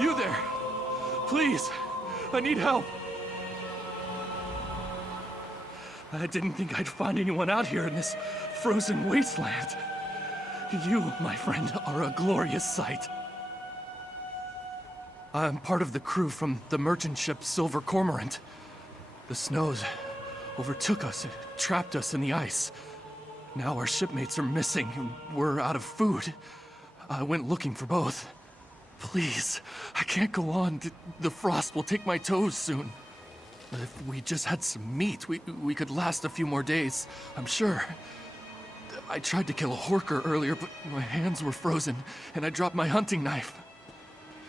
You there! Please! I need help! I didn't think I'd find anyone out here in this frozen wasteland. You, my friend, are a glorious sight. I'm part of the crew from the merchant ship Silver Cormorant. The snows overtook us, trapped us in the ice. Now our shipmates are missing, and we're out of food. I went looking for both. Please, I can't go on. The frost will take my toes soon. If we just had some meat, we could last a few more days, I'm sure. I tried to kill a horker earlier, but my hands were frozen, and I dropped my hunting knife.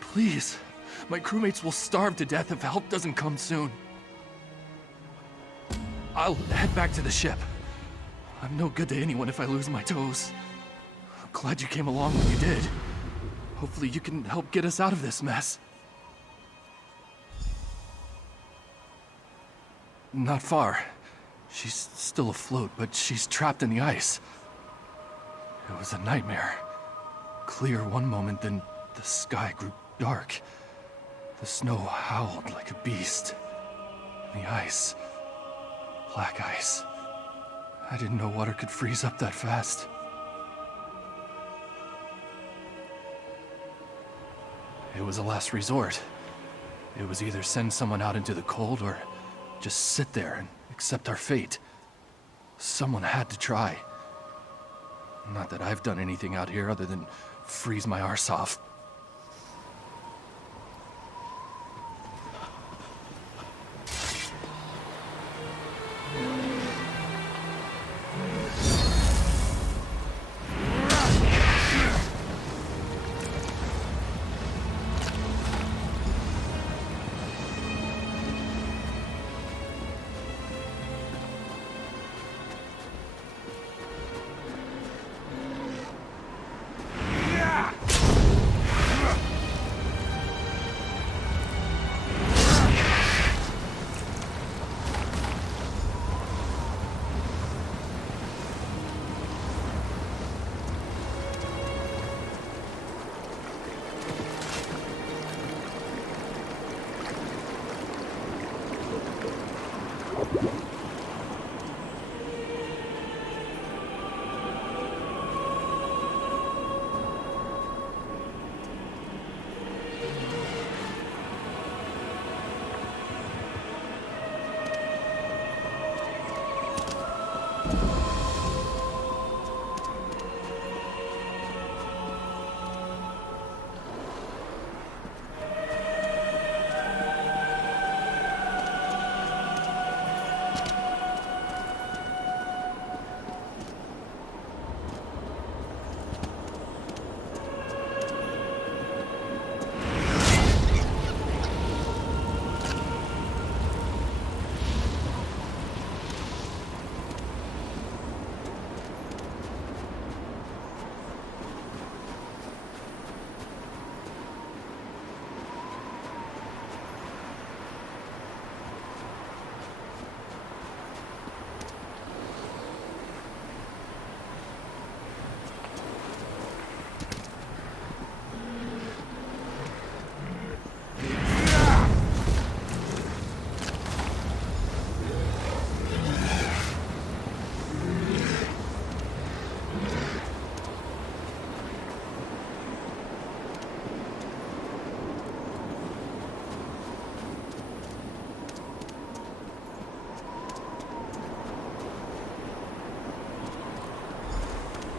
Please, my crewmates will starve to death if help doesn't come soon. I'll head back to the ship. I'm no good to anyone if I lose my toes. I'm glad you came along when you did. Hopefully you can help get us out of this mess. Not far. She's still afloat, but she's trapped in the ice. It was a nightmare. Clear one moment, then the sky grew dark. The snow howled like a beast. The ice. Black ice. I didn't know water could freeze up that fast. It was a last resort. It was either send someone out into the cold or just sit there and accept our fate. Someone had to try. Not that I've done anything out here other than freeze my arse off.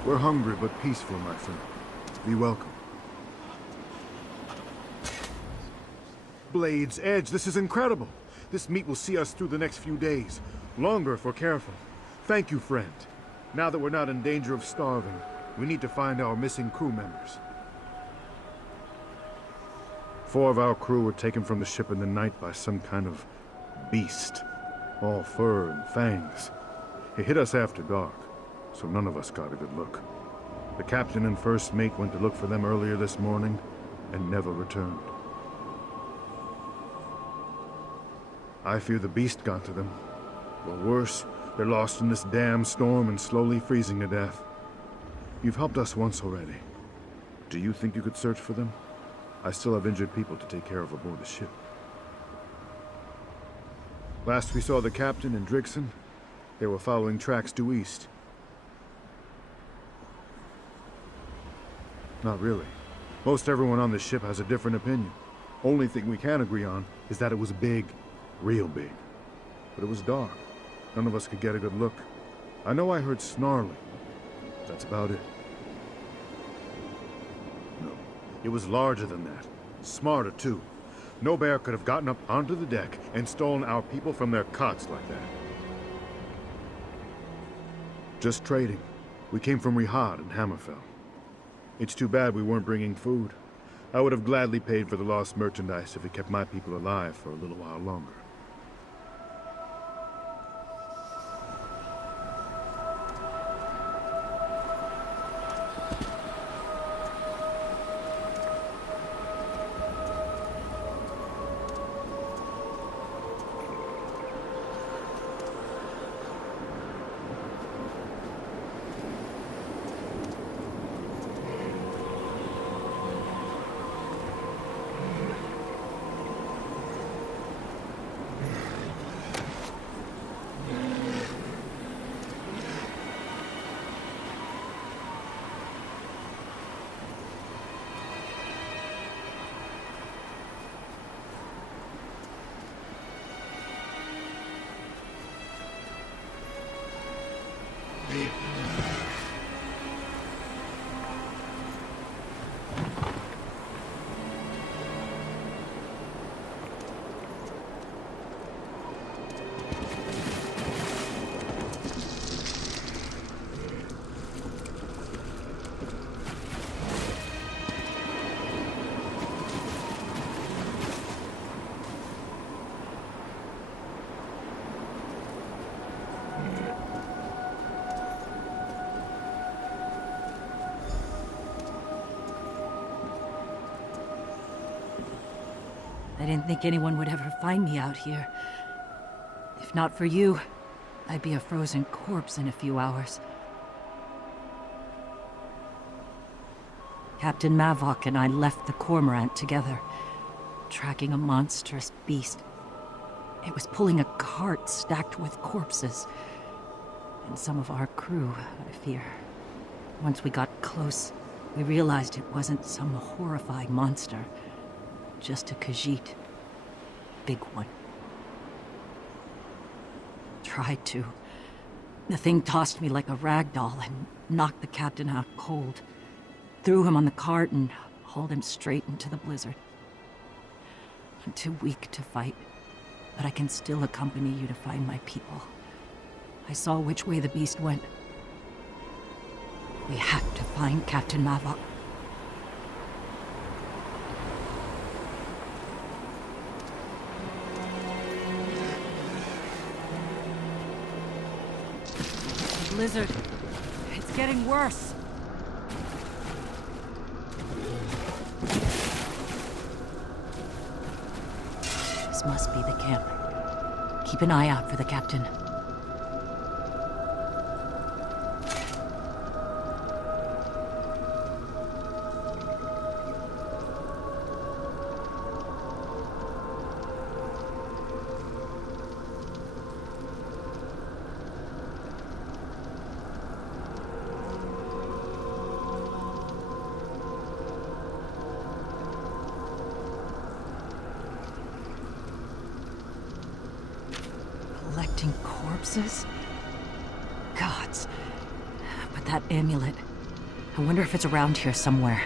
We're hungry but peaceful, my friend. Be welcome. Blade's Edge, this is incredible. This meat will see us through the next few days. Longer if we're careful. Thank you, friend. Now that we're not in danger of starving, we need to find our missing crew members. 4 of our crew were taken from the ship in the night by some kind of beast. All fur and fangs. It hit us after dark, so none of us got a good look. The captain and first mate went to look for them earlier this morning and never returned. I fear the beast got to them. Or worse, they're lost in this damn storm and slowly freezing to death. You've helped us once already. Do you think you could search for them? I still have injured people to take care of aboard the ship. Last we saw the captain and Drixon, they were following tracks due east. Not really. Most everyone on the ship has a different opinion. Only thing we can agree on is that it was big, real big. But it was dark. None of us could get a good look. I know I heard snarling. That's about it. No, it was larger than that. Smarter, too. No bear could have gotten up onto the deck and stolen our people from their cots like that. Just trading. We came from Rihad and Hammerfell. It's too bad we weren't bringing food. I would have gladly paid for the lost merchandise if it kept my people alive for a little while longer. I didn't think anyone would ever find me out here. If not for you, I'd be a frozen corpse in a few hours. Captain Mavok and I left the Cormorant together, tracking a monstrous beast. It was pulling a cart stacked with corpses. And some of our crew, I fear. Once we got close, we realized it wasn't some horrifying monster. Just a Khajiit. Big one. Tried to. The thing tossed me like a rag doll and knocked the captain out cold. Threw him on the cart and hauled him straight into the blizzard. I'm too weak to fight, but I can still accompany you to find my people. I saw which way the beast went. We have to find Captain Mavok. Blizzard. It's getting worse. This must be the camp. Keep an eye out for the captain. Collecting corpses? Gods. But that amulet... I wonder if it's around here somewhere.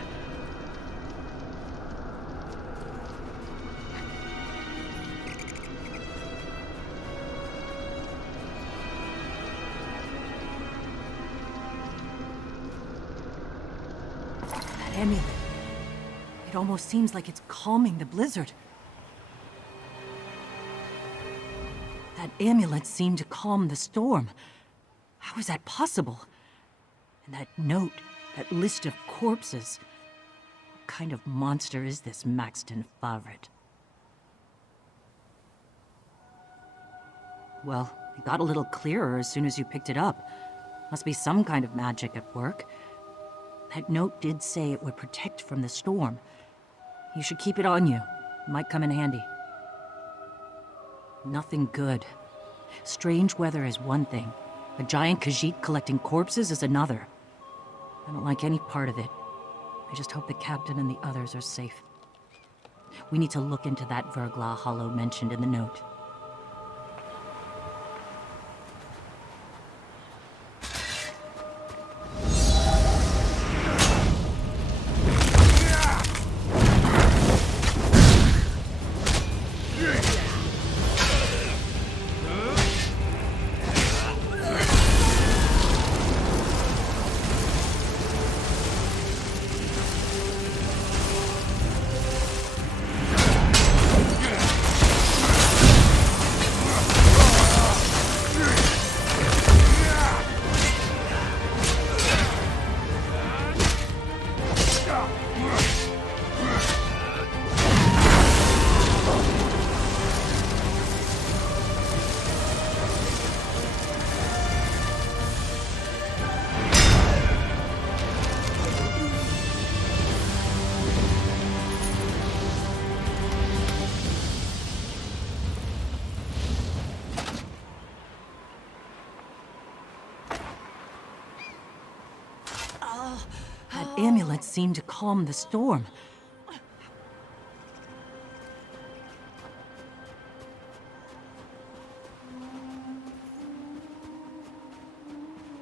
That amulet... It almost seems like it's calming the blizzard. That amulet seemed to calm the storm. How is that possible? And that note, that list of corpses. What kind of monster is this Maxton Favret? Well, it got a little clearer as soon as you picked it up. Must be some kind of magic at work. That note did say it would protect from the storm. You should keep it on you. Might come in handy. Nothing good. Strange weather is one thing. A giant Khajiit collecting corpses is another. I don't like any part of it. I just hope the captain and the others are safe. We need to look into that Vergla hollow mentioned in the note. That amulet seemed to calm the storm.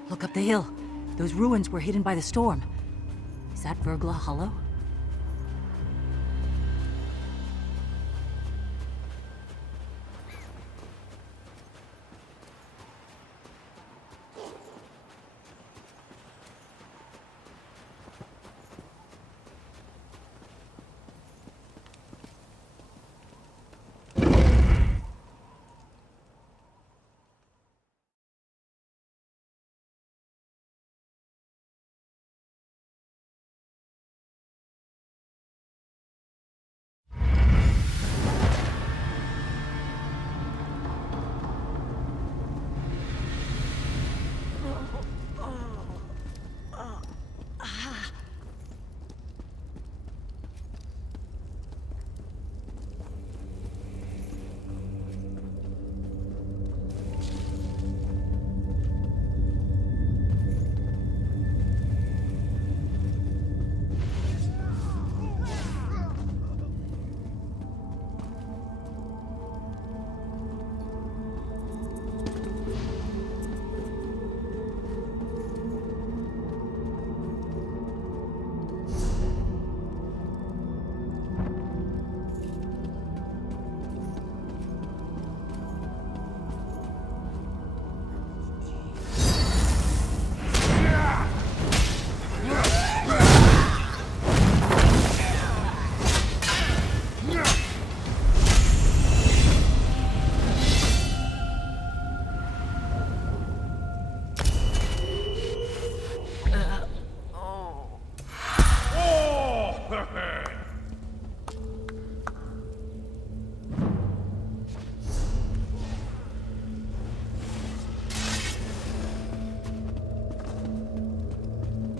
Look up the hill. Those ruins were hidden by the storm. Is that Vergla Hollow?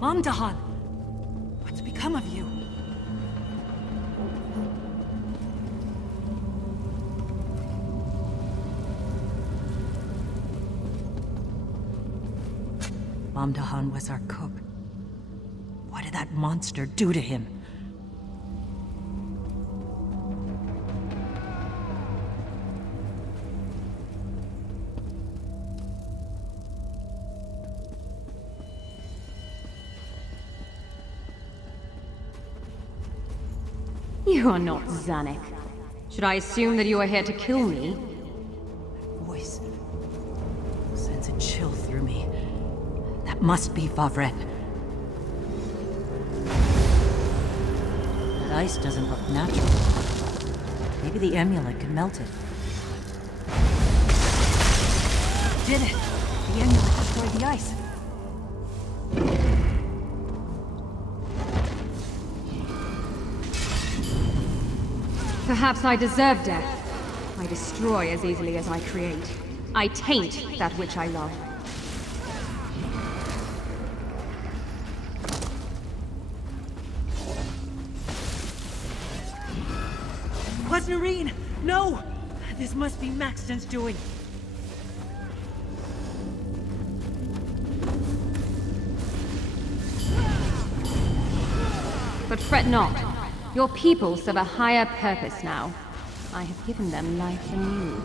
Amdahan! What's become of you? Amdahan was our cook. What did that monster do to him? You are not Zanuck. Should I assume that you are here to kill me? Voice sends a chill through me. That must be Favret. That ice doesn't look natural. Maybe the amulet can melt it. Did it! The amulet destroyed the ice. Perhaps I deserve death. I destroy as easily as I create. I taint that which I love. Was Noreen? No! This must be Maxton's doing. But fret not. Your people serve a higher purpose now. I have given them life anew.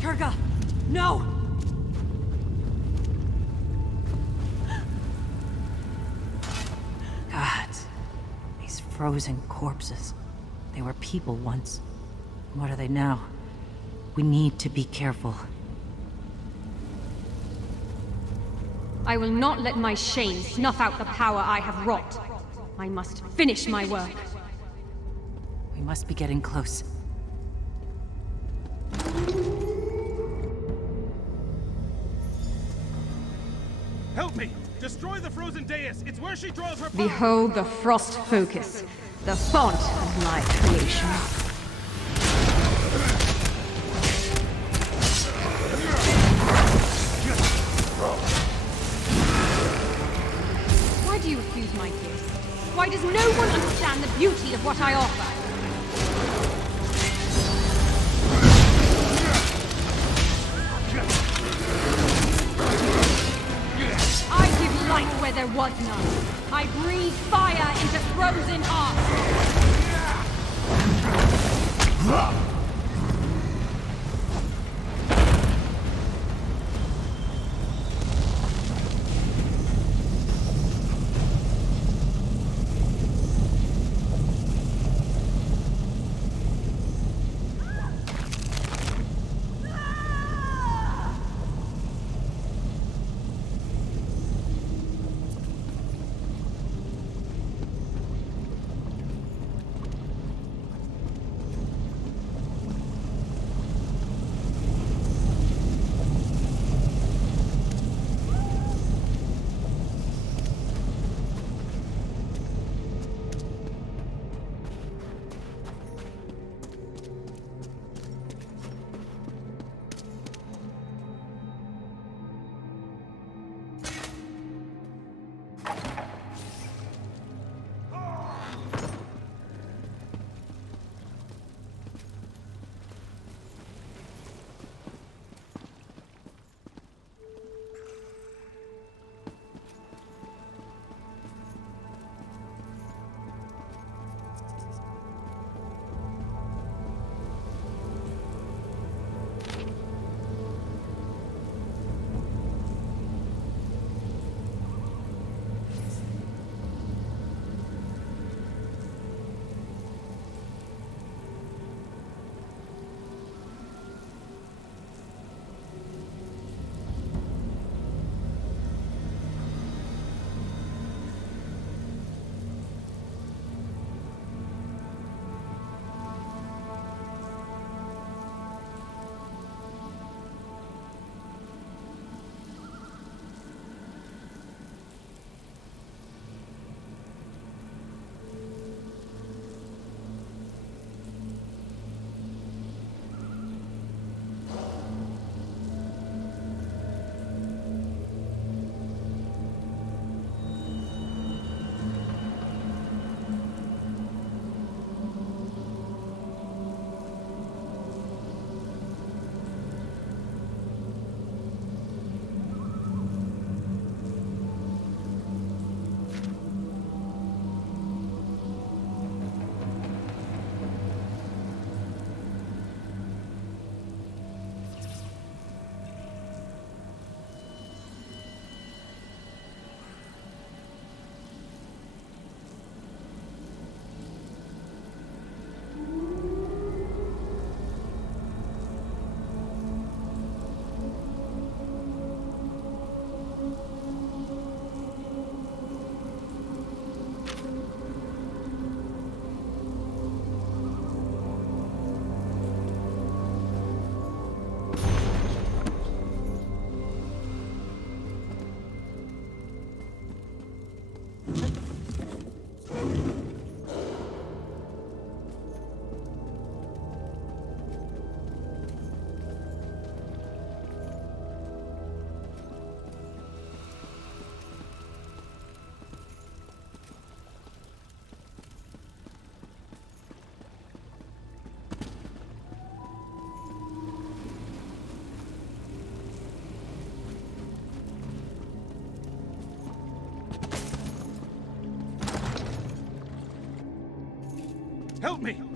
Turga! No! Gods. These frozen corpses. They were people once. What are they now? We need to be careful. I will not let my shame snuff out the power I have wrought. I must finish my work. We must be getting close. Help me! Destroy the frozen dais! It's where she draws her power! Behold the frost focus, the font of my creation. Why do you refuse my gifts? Why does no one understand the beauty of what I offer? I give life where there was none. I breathe fire into frozen hearts.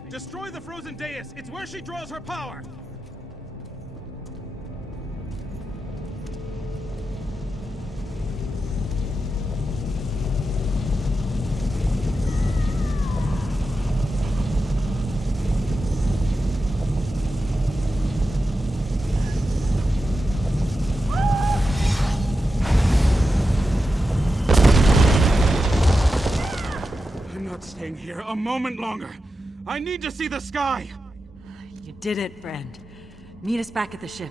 Destroy the frozen dais! It's where she draws her power! I'm not staying here a moment longer. I need to see the sky! You did it, friend. Meet us back at the ship.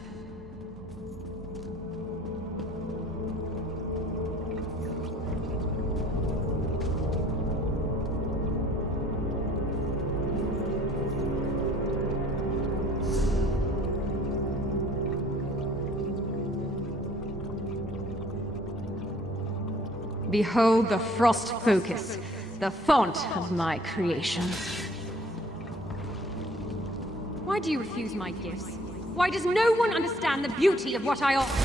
Behold the frost focus, the font of my creations. Why do you refuse my gifts? Why does no one understand the beauty of what I offer?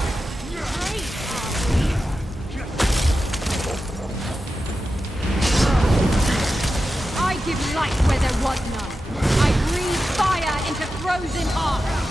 Great, I give light where there was none. I breathe fire into frozen hearts.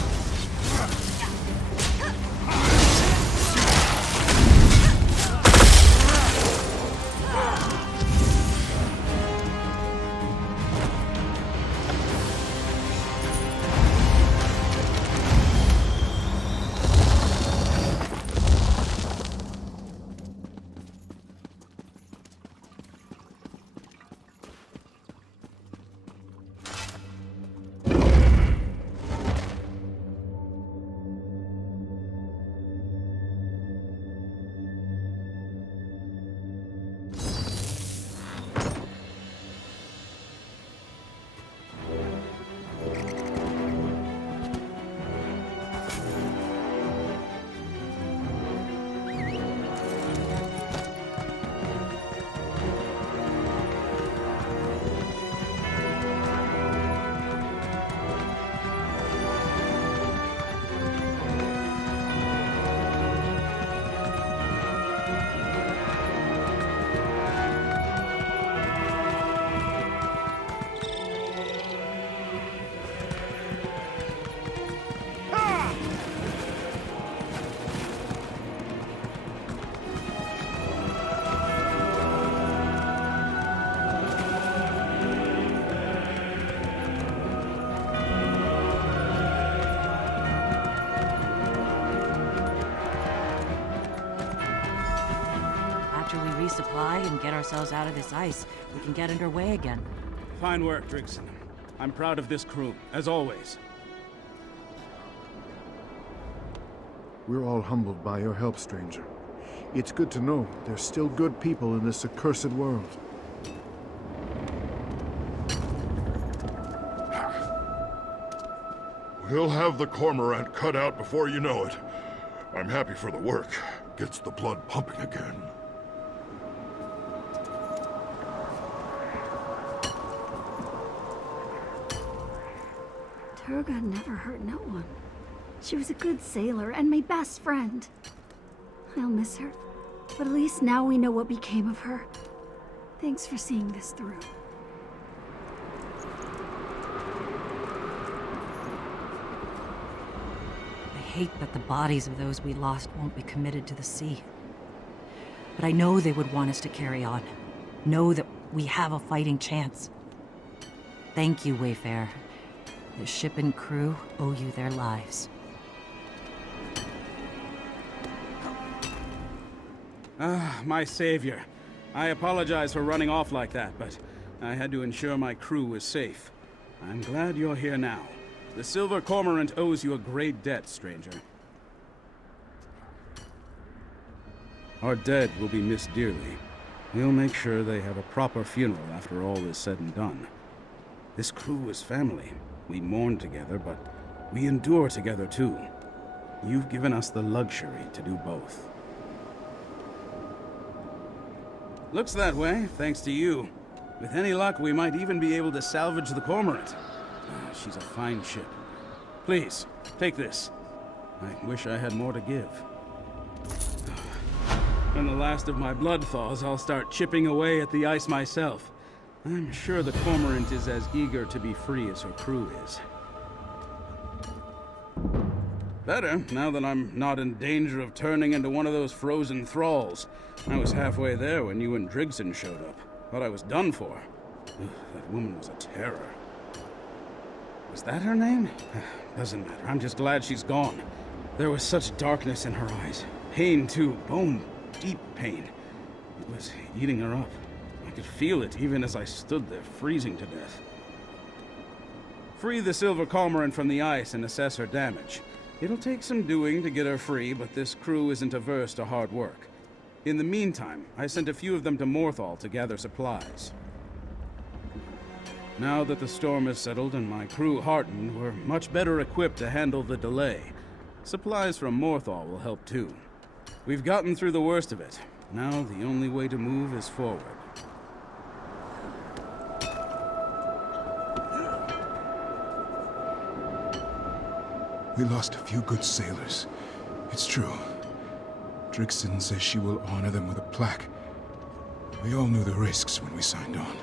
Resupply and get ourselves out of this ice, we can get underway again. Fine work, Drigson. I'm proud of this crew, as always. We're all humbled by your help, stranger. It's good to know there's still good people in this accursed world. We'll have the cormorant cut out before you know it. I'm happy for the work. Gets the blood pumping again. Turga never hurt no one. She was a good sailor and my best friend. I'll miss her, but at least now we know what became of her. Thanks for seeing this through. I hate that the bodies of those we lost won't be committed to the sea. But I know they would want us to carry on. Know that we have a fighting chance. Thank you, Wayfarer. The ship and crew owe you their lives. My savior. I apologize for running off like that, but I had to ensure my crew was safe. I'm glad you're here now. The Silver Cormorant owes you a great debt, stranger. Our dead will be missed dearly. We'll make sure they have a proper funeral after all is said and done. This crew is family. We mourn together, but we endure together too. You've given us the luxury to do both. Looks that way, thanks to you. With any luck, we might even be able to salvage the Cormorant. She's a fine ship. Please, take this. I wish I had more to give. When the last of my blood thaws, I'll start chipping away at the ice myself. I'm sure the Cormorant is as eager to be free as her crew is. Better, now that I'm not in danger of turning into one of those frozen thralls. I was halfway there when you and Drigson showed up. Thought I was done for. Ugh, that woman was a terror. Was that her name? Doesn't matter. I'm just glad she's gone. There was such darkness in her eyes. Pain, too. Bone-deep pain. It was eating her up. I could feel it even as I stood there, freezing to death. Free the Silver Cormorant from the ice and assess her damage. It'll take some doing to get her free, but this crew isn't averse to hard work. In the meantime, I sent a few of them to Morthal to gather supplies. Now that the storm has settled and my crew heartened, we're much better equipped to handle the delay. Supplies from Morthal will help too. We've gotten through the worst of it. Now the only way to move is forward. We lost a few good sailors. It's true. Drigson says she will honor them with a plaque. We all knew the risks when we signed on.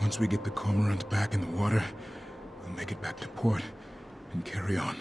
Once we get the Cormorant back in the water, we'll make it back to port and carry on.